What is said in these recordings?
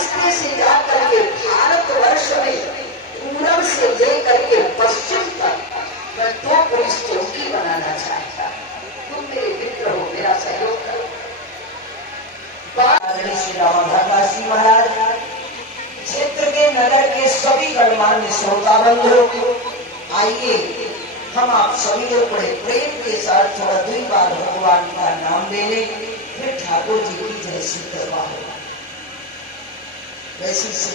रास्ते से जाकर के भारतवर्ष में पूरब से लेकर के पश्चिम तक मैं 2 पुलिस चौकी बनाना चाहता। तुम मेरे मित्र हो, मेरा सहयोग करो। श्री रामदासी महाराज क्षेत्र के नगर के सभी गणमान्य श्रोता बंधु, आइए हम आप सभी लोग बड़े प्रेम के साथ थोड़ा 2 बार भगवान का नाम ले लें, फिर ठाकुर जी की जय श्री कृपा हो। वैसी से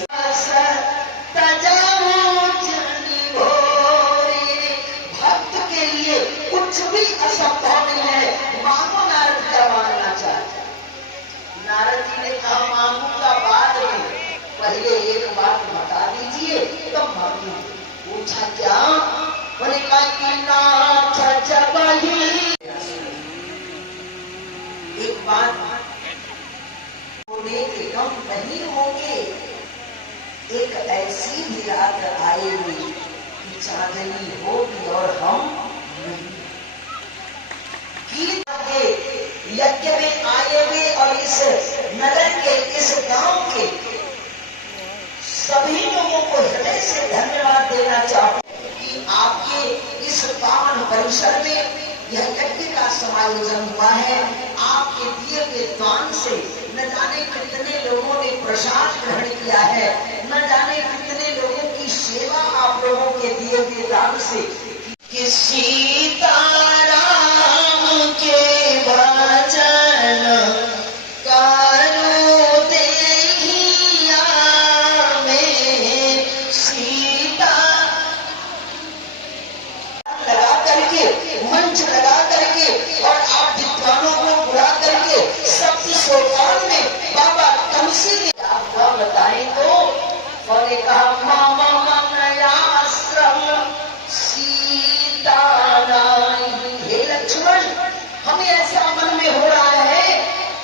भक्त के लिए कुछ भी असंभव नहीं है। मानो नारद क्या मांगना चाहते। नारद जी ने कहा मांगूंगा बाद में, पहले एक बात बता दीजिए तब मांगू। पूछा क्या? बोले नाथ जब ही एक बात होने के कम नहीं होंगे। एक ऐसी भी रात आएगी कि चांदनी होगी और हम नहीं। गीत के यज्ञ में आए हुए और इस नगर के इस गांव के सभी लोगों को हृदय से धन्यवाद देना चाहूँ कि आपके इस पावन परिसर में यह यज्ञ का समायोजन हुआ है। आपके दिए हुए दान से न जाने कितने लोगों ने प्रसाद ग्रहण किया है, न जाने कितने लोगों की सेवा आप लोगों के दिए हुए दान से। कि सीताराम के भजन करो देहिया में, सीता लगा करके, मंच लगा करके और आप विद्वानों को बुला करके सप्त सोपान में बाबा तुलसी ने आपको बताएं तो उन्होंने कहा मामा मनयाश्रम सीता नहीं। हे लक्ष्मण, हमें ऐसा मन में हो रहा है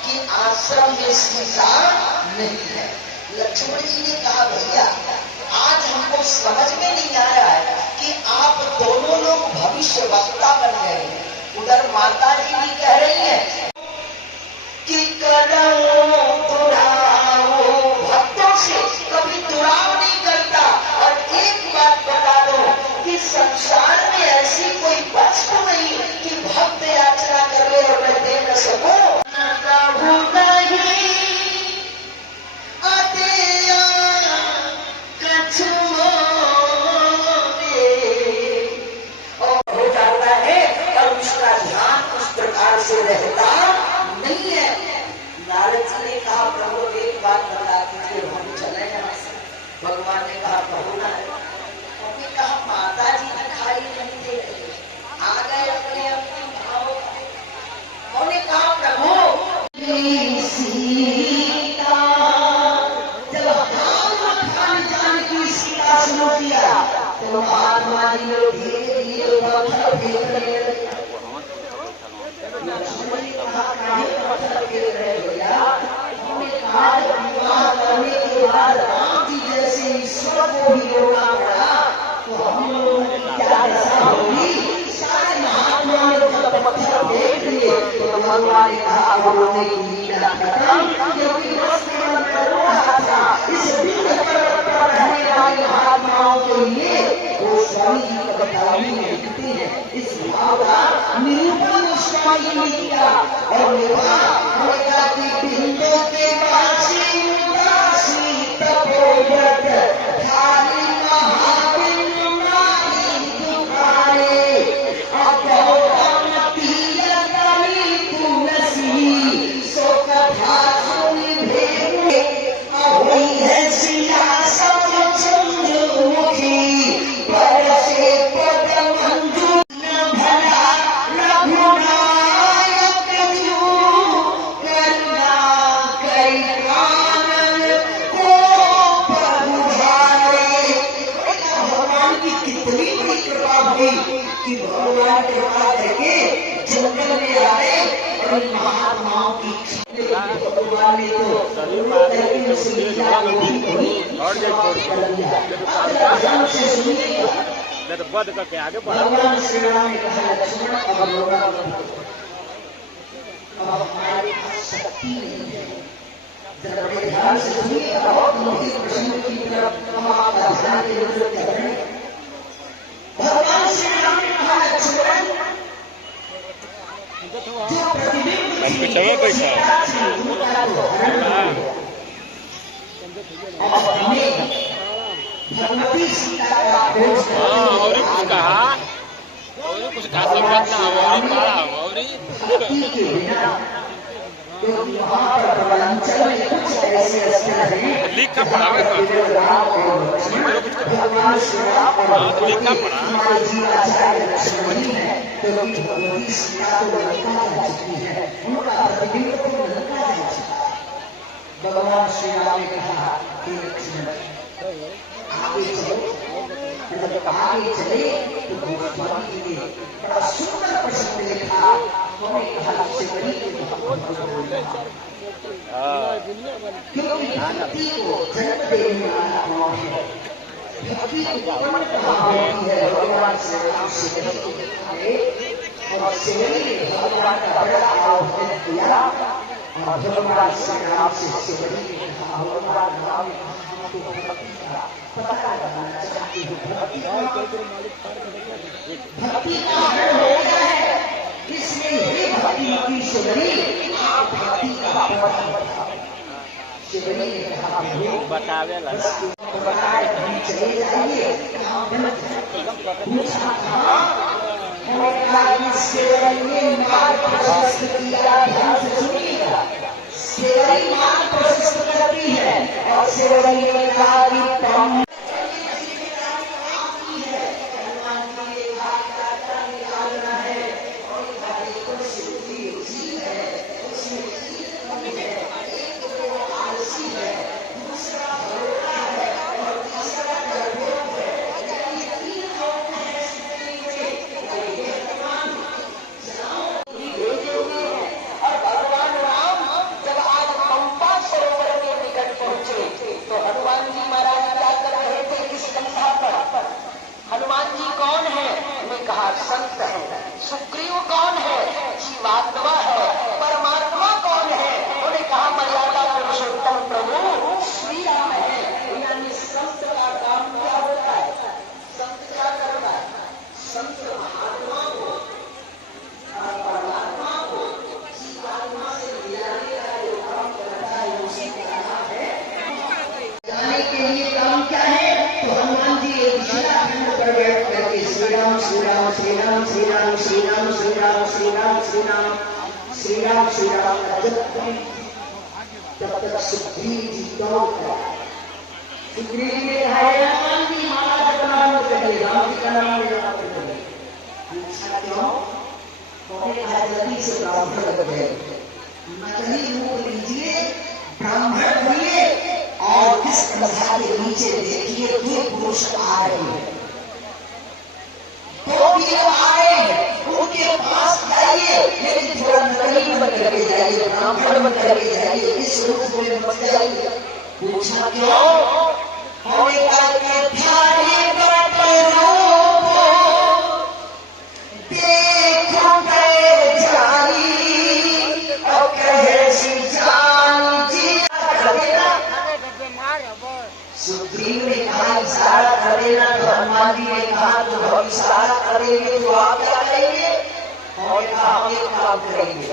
कि आश्रम में सीता नहीं है। लक्ष्मण जी ने कहा भैया आज हमको समझ में नहीं आ रहा है कि आप दोनों लोग भविष्य वक्ता बन गए हैं। उधर माता जी भी कह रही है कि करो दुराओ, भक्तों से कभी दुराव नहीं करता। और एक बात बता दो कि संसार में ऐसी कोई वस्तु नहीं कि भक्त याचना कर ले और मैं दे न सकूं। हो जाता है और उसका ध्यान उस प्रकार से रहता नहीं है। नारद जी ने कहा प्रभु एक बात बता दीजिए, हम चले यहाँ से। भगवान ने कहा प्रभु ना, उन्होंने कहा माता जी दिखाई नहीं दे रही, आ गए अपने अपने भाव। उन्होंने कहा प्रभु सीता, जब हाथ जान की सीता सुनो दिया तो महात्मा जी लोग धीरे धीरे पत्थर फेंकने लगे। राम जी जैसे ईश्वर को भी रोकना पड़ा तो हम लोगों की क्या दशा होगी। सारे महात्मा ने पत्थर फेंक लिए तो भगवान ने कहा उन्होंने लीला खत्म, क्योंकि रास्ते में कर रहा था। इस दिन पर रहने वाले महात्माओं के लिए वो स्वामी जी का बतावी लिखते हैं। इस भाव का निरूपण स्वामी जी ने किया और होगा कि बिंदु के काशी उदासी तपोजत धारी महाबिंदु नारी दुखारे, अब तुलसी सो कथा सुन भेदे अभी है सिया सब चंद्रमुखी परसे पद मंजू न भला रघुनायक जू करुणा कई कानन को प्रभुधारे। भगवान की कितनी बड़ी कृपा हुई कि भगवान कृपा करके जंगल में आए और महात्माओं की भगवान ने तो बद करके आगे भगवान श्री राम ने कहा लक्ष्मण अब हमारे पास शक्ति नहीं है, जरा बड़े ध्यान से सुनिए, बहुत गंभीर प्रश्नों की तरफ हम आपका ध्यान केंद्रित कर रहे हैं। भगवान श्री राम ने कहा लक्ष्मण, जो प्रतिबिंब भगवती सीता का और कुछ कहा समझ ना और के बिना वहाँ पर प्रवंचन में कुछ ऐसे अस्त्र हैं लिखा पड़ा भगवान श्री राम लिखा पड़ा हमारे जीवाचार्य लक्ष्मण है, तो भगवती सीता को लंका जा चुकी है, उनका प्रतिबिंब को लंका जा चुका है। भगवान श्री राम ने कहा कि लक्ष्मण आगे चलो। जब आगे चले तो गोस्वामी जी ने बड़ा सुंदर प्रश्न लिखा। उन्होंने कहा शिवरी क्योंकि भक्ति को जन्म देने वाला कौन है? भक्ति उत्पन्न कहाँ होती है? भगवान श्री राम शिवरी को दिखाए और शिवरी ने भगवान का बड़ा आह्वान किया और भगवान श्री राम से शिवरी ने कहा भगवान राम ने पता लगाना चाहती हूँ भक्ति का हरण हो गया है, इसलिए हे भक्ति की शिवरी आप भक्ति का शिवरी ने कहा बतावे बताए हम चले जाइए। शिवरी ने मार्ग प्रशस्त किया, ध्यान से सुनिएगा। शिवरी मार्ग प्रशस्त करती है और शिवरी ने कहा कि संत है। सुग्रीव कौन है? जीवात्मा है। परमात्मा कौन है? उन्हें कहा मर्यादा पुरुषोत्तम प्रभु श्री राम है। यानी संत का काम क्या होता है? संत क्या करता है? संत महात्मा को और परमात्मा को जीवात्मा से मिलाने का जो काम करता है उसी का नाम है। जाने के लिए काम क्या है? तो हनुमान जी एक शिलाखंड पर बैठ करके श्री राम श्री राम श्री राम श्री राम श्री राम श्री राम श्री राम श्री राम श्री राम श्री राम का जप करें। तब तक सुग्रीव जी दौड़ कर सुग्रीव ने कहा हनुमान जी महाराज का नाम करिए, राम जी का नाम लेना पड़ेगा। पूछा क्यों? उन्होंने कहा जल्दी से ब्राह्मण लग गए, नकली रूप लीजिए, ब्राह्मण बनिए और इस कथा के नीचे देखिए दो पुरुष आ रहे हैं। दो वीर आए, उनके पास जाइए, लेकिन थोड़ा नकली बन करके जाइए, ब्राह्मण बन करके जाइए, इस रूप में मत जाइए। पूछा क्यों? हमें करके ध्यान करते रूप देखो गए जानी और कहे सी जान जी करेगा। सुग्रीव ने कहा इशारा कर देना, तो हनुमान जी ने कहा तो हम इशारा करेंगे तो आप क्या करेंगे? और कहा हम एक काम करेंगे।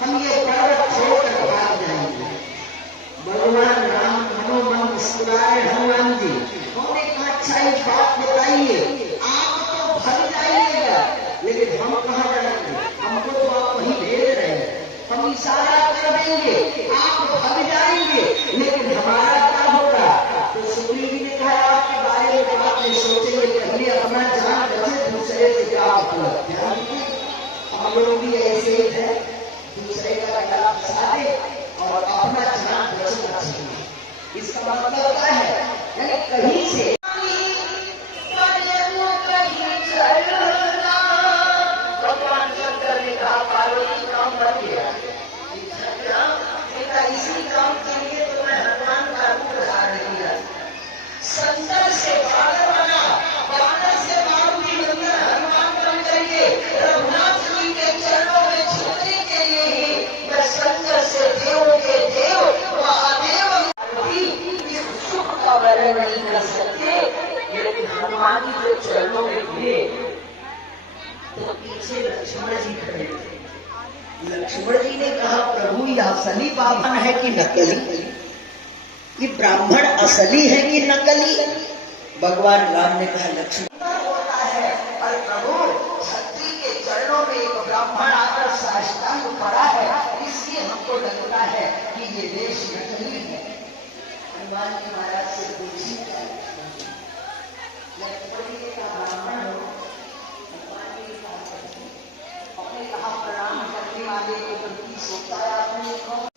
हम ये पर्वत छोड़कर भाग जाएंगे। भगवान राम मनोमन मुस्कुराए हनुमान जी। उन्होंने कहा अच्छा एक बात बताइए, आप तो भाग जाइएगा लेकिन हम कहाँ जाएंगे? हमको तो आप वहीं भेज रहे हैं। हम इशारा कर देंगे, आप भाग जाएंगे, लेकिन हमारा क्या होगा? तो सुग्रीव ने कहा आपके बारे में बात नहीं सोचेंगे, पहले अपना जान बचे, दूसरे से क्या मतलब? हम लोग भी ऐसे ही है, दूसरे का गला फंसा दे और अपना जान बचना चाहिए। इसका मतलब क्या है? यानी कहीं से भगवान शंकर ने कहा पार्वती काम कर दिया, इसी काम के लिए तो मैं हनुमान का रूप धारण किया। संतर से बानर बना, बानर से बानर वर्ण नहीं कर सकते, लेकिन हनुमान जी के चरणों में गिरे तो पीछे लक्ष्मण जी खड़े थे। लक्ष्मण जी ने कहा, प्रभु यह असली ब्राह्मण है कि नकली? ये ब्राह्मण असली है कि नकली? भगवान राम ने कहा, लक्ष्मण होता है, और प्रभु छत्री के चरणों में एक ब्राह्मण आकर साष्टांग पड़ा है, इसलिए हमको लगता है कि ये देश नकली है। हनुमान जी महाराज से पूछी, लक्ष्मण जी ने कहा, ब्राह्मण हो? अपने कहा, प्रणाम करने वाले के प्रति सोचता है आपने कौन?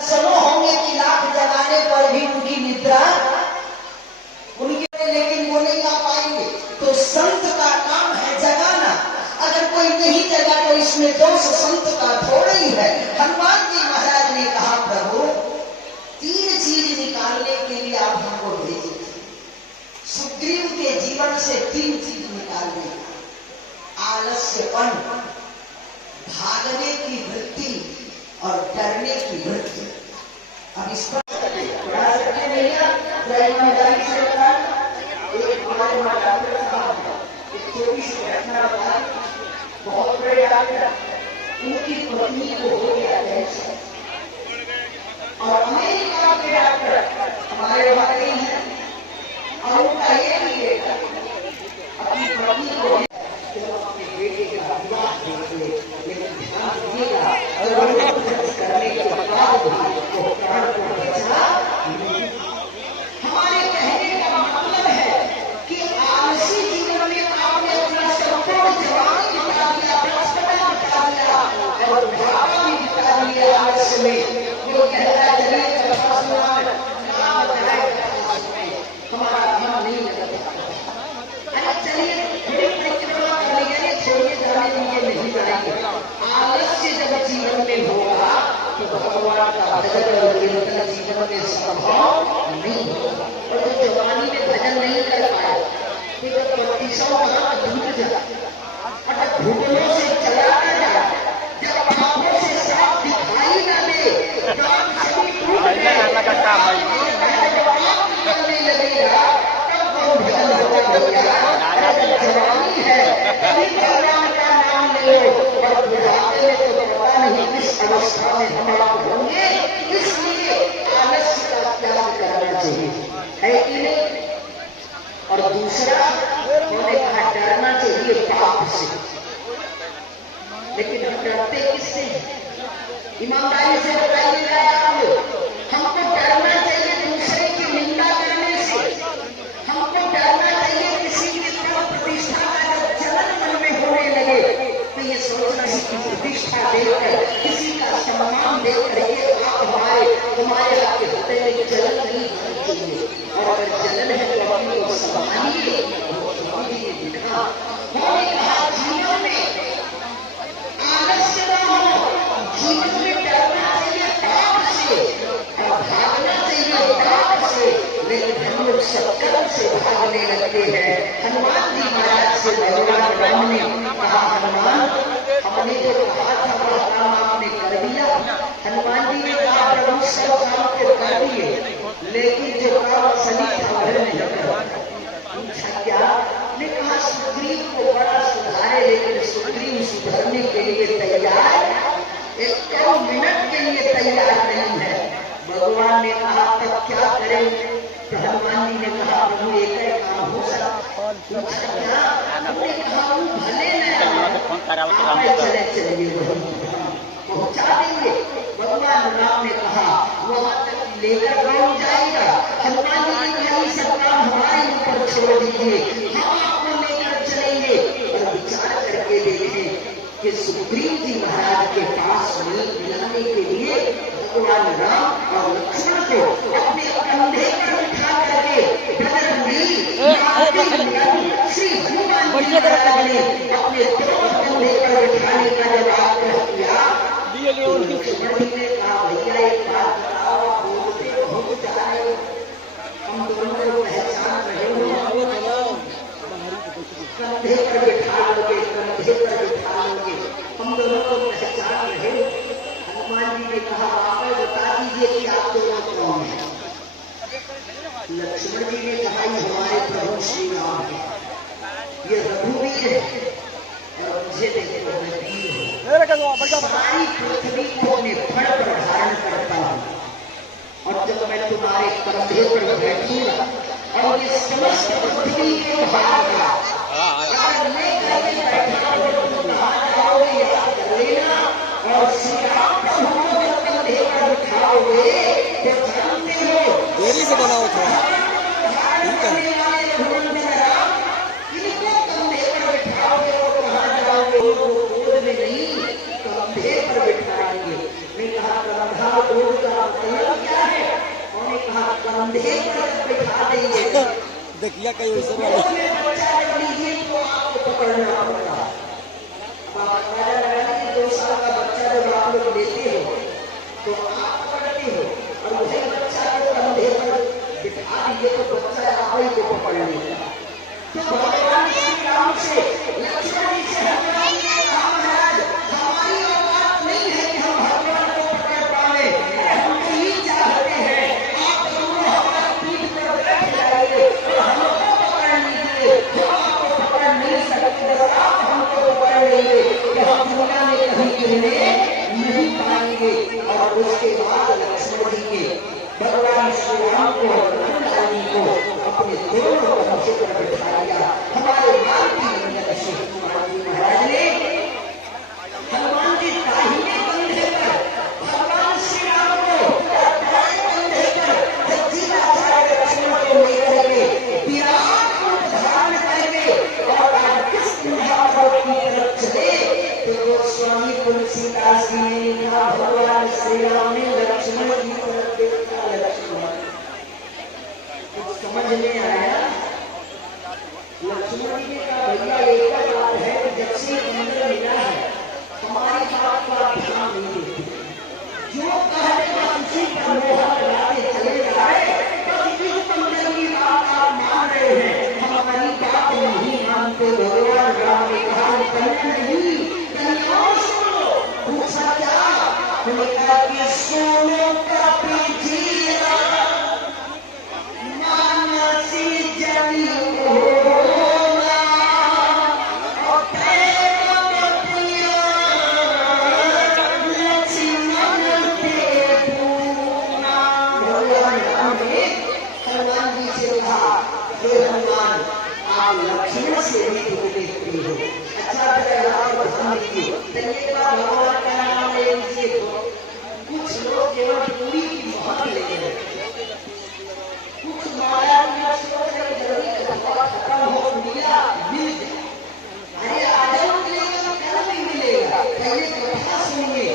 सनो होंगे कि लाख जगाने पर भी उनकी निद्रा उनके, लेकिन वो नहीं आ पाएंगे। तो संत का काम है जगाना। अगर कोई नहीं जगा तो इसमें दोष संत का थोड़ा ही है। हनुमान जी महाराज ने कहा, प्रभु 3 चीज निकालने के लिए आप हमको भेजे थे। सुग्रीव के जीवन से 3 चीज निकालने, आलस्यपन, भागने की वृत्ति और डरने की वृत्ति। अब इस पर ईमानदारी से बता, एक हमारे डॉक्टर साहब एक छोटी सी घटना बता, बहुत बड़े डॉक्टर, उनकी पत्नी को हो गया कैंसर, और अमेरिका के डॉक्टर हमारे वहां नहीं है, और उनका ये भी बेटा अपनी पत्नी को अपने बेटे का विवाह लेकिन ध्यान दीजिएगा, करने के बाद हमारे कहने का मतलब है कि आलसी जीवन में आपने अपना संपूर्ण जवानी बिता दिया, बचपना बिता दिया और बुढ़ापा भी बिता दिया आलस्य में। जो कहता चले हमारा मन नहीं लगता। अरे चलिए थोड़ी परिक्रमा करने के लिए छोड़िए, जाने दीजिए, नहीं जाएंगे। आलस्य जब जीवन में होगा तो भगवान का भजन और कीर्तन जीवन में संभव नहीं होगा। और जो जवानी में भजन नहीं कर पाए तो जब 32 का टूट जाए और घुटनों से चला न जाए, जब आंखों से साफ दिखाई न दे, कान सभी टूट गए, करने लगेगा, तब वो भजन होगा। जवानी है, भगवान का नाम ले लो, और बुढ़ापे में तो पता नहीं किस अवस्था में हम आप होंगे। इसलिए आलस्य का त्याग करना चाहिए, है कि नहीं? और दूसरा, उन्होंने कहा डरना चाहिए पाप से, लेकिन हम डरते किससे? ईमानदारी से बताइएगा आप, हमको डरना चाहिए दूसरे की निंदा करने से, हमको डरना चाहिए किसी की प्रतिष्ठा का जब चलन मन में होने लगे तो ये सोचना है कि प्रतिष्ठा देकर, किसी का सम्मान देकर ये आप हमारे आपके हृदय में जलन नहीं होनी चाहिए। और अगर जलन है तो अपनी को संभालिए। जीवन में आलस्य न हो, जीवन में डरना चाहिए पाप से और भागना चाहिए पाप से, लेकिन हम लोग सत्कर्म से भागने लगते हैं। हनुमान जी महाराज से भगवान राम ने कहा, हनुमान हमने जो कहा था वो काम आपने कर दिया। हनुमान जी ने कहा, प्रभु सब काम के कर दिए, लेकिन जो काम असली था वह नहीं कर। पूछा क्या? ने कहा सुग्रीव को बड़ा सुधारे, लेकिन सुग्रीव सुधरने के लिए तैयार एक मिनट के लिए तैयार नहीं है। भगवान ने कहा तब क्या करें? तो हनुमान जी ने कहा प्रभु एक ही काम हो सकता। भले न चले चलेंगे पहुंचा देंगे। भगवान राम ने कहा वहां तक लेकर कौन जाएगा? हनुमान जी ने यही सब काम हमारे ऊपर छोड़ दीजिए, हम आपको लेकर चलेंगे। और विचार करके देखें कि सुग्रीव जी महाराज के पास मिल मिलाने के लिए भगवान राम और लक्ष्मण को अपने कंधे पर उठा करके श्री हनुमान जी महाराज ने अपने दोनों कंधे पर उठाने का जब आग्रह किया, लक्ष्मण जी ने कहा भैया एक बात बताओ, आप बोलते बहुत जा रहे हो, हम दोनों को पहचान रहे हो, कंधे पर बिठा लोगे, कंधे पर बिठा लोगे, हम दोनों को पहचान रहे हो। हनुमान जी ने कहा आप बता दीजिए कि आप दोनों कौन हैं? लक्ष्मण जी ने कहा ये हमारे प्रभु श्री राम है, ये रघुवीर है और मुझे देखो मैं वीर हूँ, सारी पृथ्वी को अपने फड़ पर धारण करता हूँ, और जब मैं तुम्हारे कंधे पर बैठूंगा और ये समस्त पृथ्वी को भागा अगर मैं करके बैठा तो कहाँ जाओगे याद कर लेना। और श्री राम प्रभु को जब कंधे पर उठाओगे तो जानते हो देरी से बनाओ थोड़ा, ठीक है? इनको कंधे पर बिठाओगे तो कहाँ जाओगे? वो गोद में नहीं कंधे पर बिठाएंगे। मैं कहा कंधा गोद का मतलब क्या है? उन्होंने कहा कंधे पर बिठा देंगे। देखिए कहीं वैसे बच्चा जब लीजिए तो आपको पकड़ना पड़ता है। अंदाजा लगाइए 2 साल का बच्चा जब आप लोग लेते हो तो आप पकड़ते हो, और वही बच्चा को कंधे पर बिठा दीजिए तो बच्चा आप ही को पकड़ लेगा। तो भगवान श्री राम से लक्ष्मण जी से हनुमान जी ने कहा महाराज हमारी औकात नहीं है कि हम भगवान को पकड़ पाए, हम नहीं चाहते हैं आप दोनों हमारी पीठ पर बैठ जाइए तो हमको पकड़ लीजिए, हम आपको पकड़ नहीं सकते, बस आप हमको पकड़ लेंगे तो हम दुनिया में कहीं गिरने नहीं पाएंगे। और उसके बाद लक्ष्मण जी के भगवान श्री राम को और हनुमान जी को अपने दोनों कंधे पर बिठा दिया। हमारे मानती नंदन श्री हनुमान जी महाराज ने हनुमान जी दाहिने कंधे पर, भगवान श्री राम को दाएं कंधे पर जीवाचार्य लक्ष्मण को लेकर के विराट रूप धारण करके और किस महाभारत की तरफ चले तो गोस्वामी तुलसीदास जी ने कहा भगवान श्री राम ने लक्ष्मण जी पर देखा, लक्ष्मण कुछ समझ में आया? लक्ष्मण जी ने कहा भैया एक बात है कि जब से मंदिर मिला है हमारी बात को आप ध्यान नहीं देते, जो कहने का उसी पर मोहर लगाते चले जाए, बस इस मंदिर की बात आप मान रहे हैं, हमारी बात नहीं मानते। भगवान राम ने कहा नहीं कन्याओं सुनो। पूछा क्या? उन्होंने कहा कि सोनो का पीछिया मानसी जनी होना और प्रेम प्रिया लक्ष्मण के पूना। भगवान राम ने हनुमान जी से कहा हे हनुमान आप लक्ष्मण से भी दूर देखते हो, अच्छा तरह आप ध्यान दीजिए। तनिए बार भगवान का नाम ले लीजिए तो कुछ लोग केवल पूरी की महक ले रहे, कुछ माया की सोच रहे जल्दी खत्म हो दुनिया मिल जाए। अरे आदम मिलेगा कल नहीं मिलेगा, पहले कथा सुनिए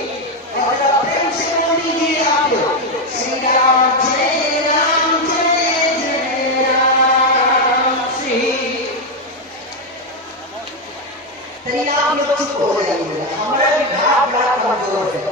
और जरा प्रेम से बोल दीजिए आप श्री राम जय राम जय जय राम श्री। तरी आप लोग चुप हो जाइए, हमारा विभाग बड़ा कमजोर है,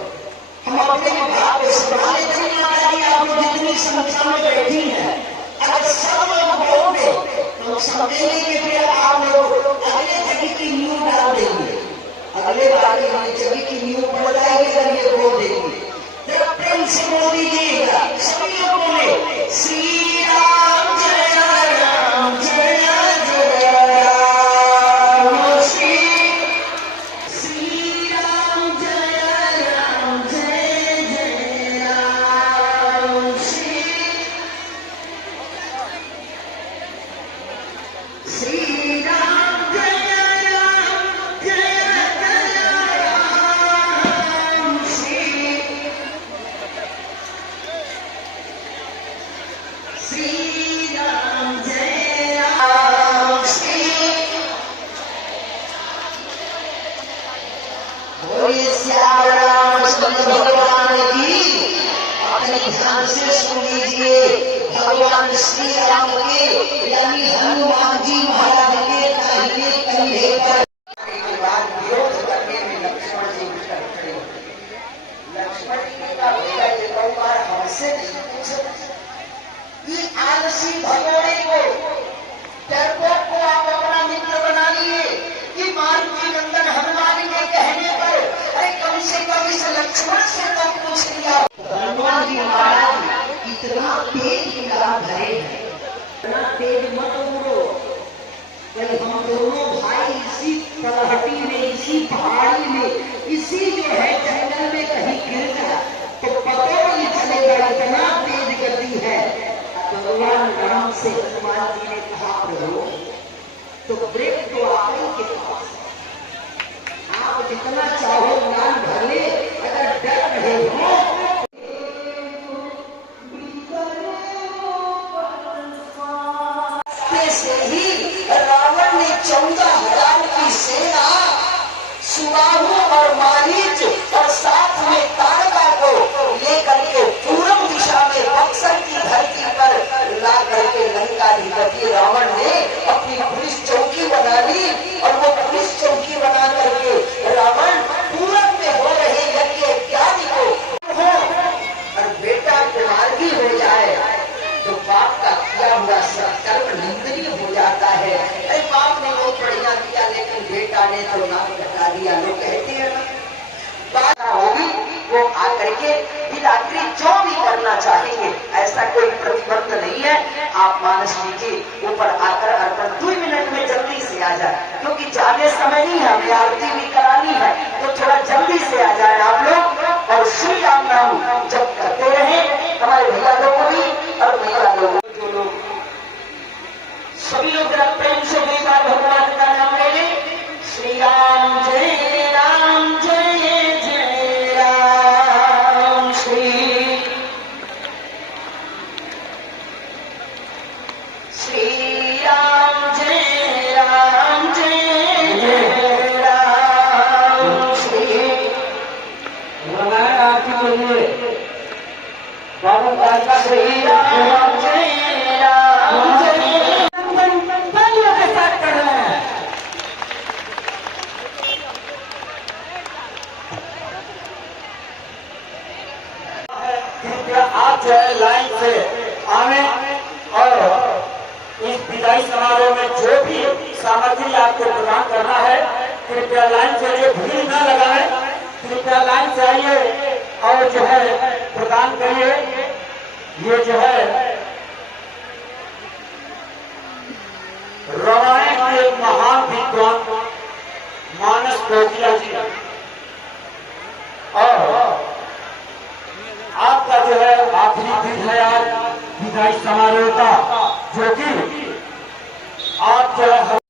ध्यान से सुन लीजिए। भगवान श्री राम के यानी हनुमान जी महाराज के दाहिने कंधे पर के बाद विरोध करने में लक्ष्मण जी उतर खड़े। लक्ष्मण जी ने कहा भैया ये कई बार हमसे नहीं पूछ सकते। ये आलसी भगोड़े को, डरपोक को आप अपना मित्र बना लिए। कि मारुति नंदन हनुमान के कहने पर अरे कम से कम इस लक्ष्मण से तो पूछ लिया। हनुमान जी महाराज इतना तेज निगाह भरे हैं, इतना तेज मत उड़ो। जब हम दोनों भाई इसी तलहटी में, इसी पहाड़ी में, इसी जो है जंगल में कहीं गिर गया तो पता नहीं चलेगा, इतना तेज गति है। भगवान राम से हनुमान जी ने कहा प्रभु तो ब्रेक तो आप ही के पास, आप जितना चाहो उड़ान भर ले। अगर डर रहे हो से ही रावण ने 14,000 की सेना सुबाहु और मारीच और साथ में तारका को लेकर के पूर्व दिशा में बक्सर की धरती पर ला करके लंकाधिपति रावण ने अपनी पुलिस चौकी बना ली। और वो पुलिस चौकी बना करके रावण पूरब में हो रहे यज्ञ इत्यादि को हो और बेटा कुमार्गी हो जाए तो बाप का किया हुआ सत्कर्म निंदनीय हो जाता है। अरे बाप ने बहुत बढ़िया किया लेकिन बेटा ने तो नाम कटा दिया। लोग कहते हैं बात होगी वो आकर के बिलात्री जो भी करना चाहेंगे, ऐसा कोई प्रतिबंध नहीं है। आप मानस जी के ऊपर आकर अर्पण 2 मिनट में जल्दी से आ जाए, क्योंकि ज्यादा समय नहीं है, हमें आरती भी करानी है, तो थोड़ा जल्दी से आ जाए आप लोग। और श्री राम नाम जब करते रहे हमारे भैया लोगों भी और महिला लोगों जो लोग सभी लोग जरा प्रेम से एक बार भगवान का नाम ले लें। श्री राम जय राम जय जय राम। श्री राम जय राम जय जय राम। श्री आपकी बोलिए बाबा का श्री राम जय राम जय के साथ कर रहे हैं। कृपया आप जो है लाइन से आने और इस विदाई समारोह में जो भी सामग्री आपको प्रदान करना है कृपया लाइन से आइए, भीड़ न लगाएं, कृपया लाइन से आइए और जो है प्रदान करिए। ये जो है रामायण के महान विद्वान मानस कोकिला जी और आपका जो है आखिरी दिन है आज विदाई समारोह का, जो कि आप जो है